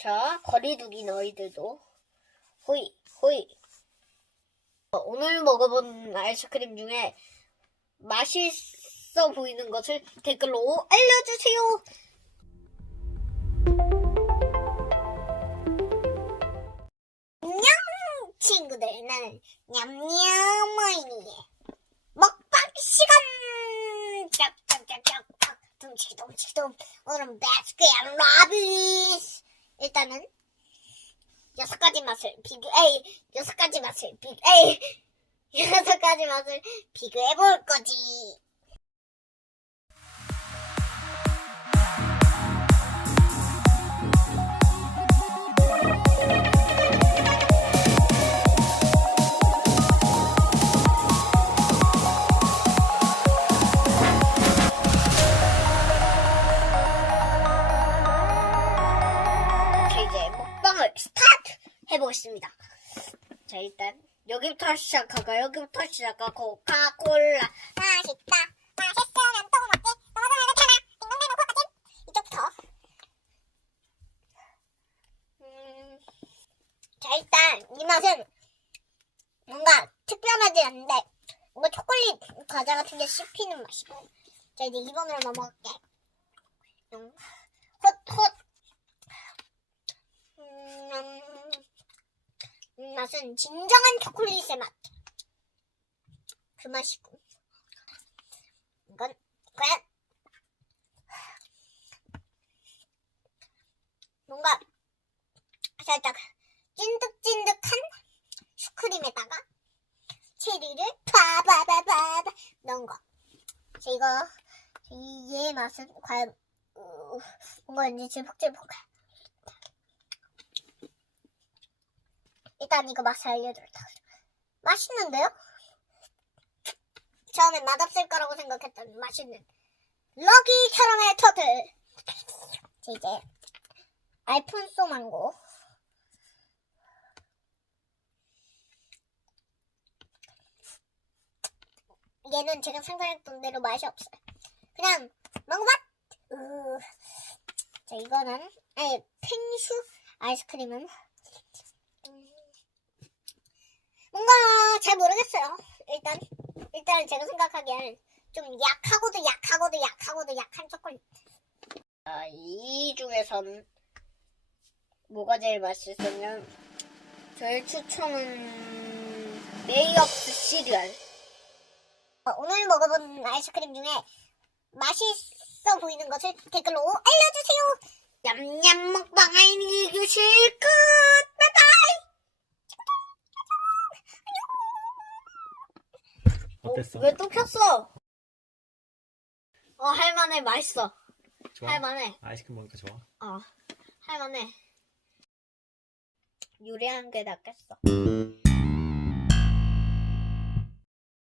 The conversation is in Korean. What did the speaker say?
자, 거리두기 너희들도. 호이, 호이. 어, 오늘 먹어본 아이스크림 중에 맛있어 보이는 것을 댓글로 알려주세요. 안녕, 친구들. 나는 냠냠머이니. 먹방 시간! 짝짝짝짝짝. 둠치기 둠 치기 둠. 오늘은 베스크앤 라비스. 일단은 여섯 가지 맛을 비교해 여섯 가지 맛을 비교해 여섯 가지 맛을 비교해 볼 거지. 해보겠습니다. 자 일단 여기부터 시작하고 여기부터 시작하고 코카콜라. 맛있다. 맛있으면 또 먹지. 또 먹으면 괜찮아 딩동댕동 코카찜 이쪽부터. 음, 자 일단 이 맛은 뭔가 특별하지 않은데 뭔가 초콜릿 과자 같은 게 씹히는 맛이고. 자 이제 2번으로 넘어갈게. 음, 헛헛 음, 음, 맛은 진정한 초콜릿의 맛. 그 맛이고. 이건 과연 뭔가 살짝 찐득찐득한 슈크림에다가 체리를 바바바바바 넣은 거. 자, 이거 이- 얘의 맛은 과연 어, 뭔가 왠지 질퍽질퍽해. 일단 이거 맛을 알려드릴게요. 맛있는데요? 처음엔 맛없을 거라고 생각했던 맛있는 럭키 캐러멜 터틀. 자, 이제 알폰소 망고. 얘는 제가 상상했던 대로 맛이 없어요. 그냥 망고 맛. 으. 자, 이거는 아니 펭슈 아이스크림은 뭔가 잘 모르겠어요. 일단 일단 제가 생각하기엔 좀 약하고도 약하고도 약하고도 약한 초콜릿. 아, 이 중에선 뭐가 제일 맛있었냐면 저의 추천은 메이업스 시리얼. 어, 오늘 먹어본 아이스크림 중에 맛있어 보이는 것을 댓글로 알려주세요. 냠냠 먹방 아이니그실 끝. 어땠어? 왜 또 켰어? 어, 할만해. 맛있어. 좋아? 할만해. 아이스크림 먹으니까 좋아? 어, 할만해. 요리하는 게 낫겠어.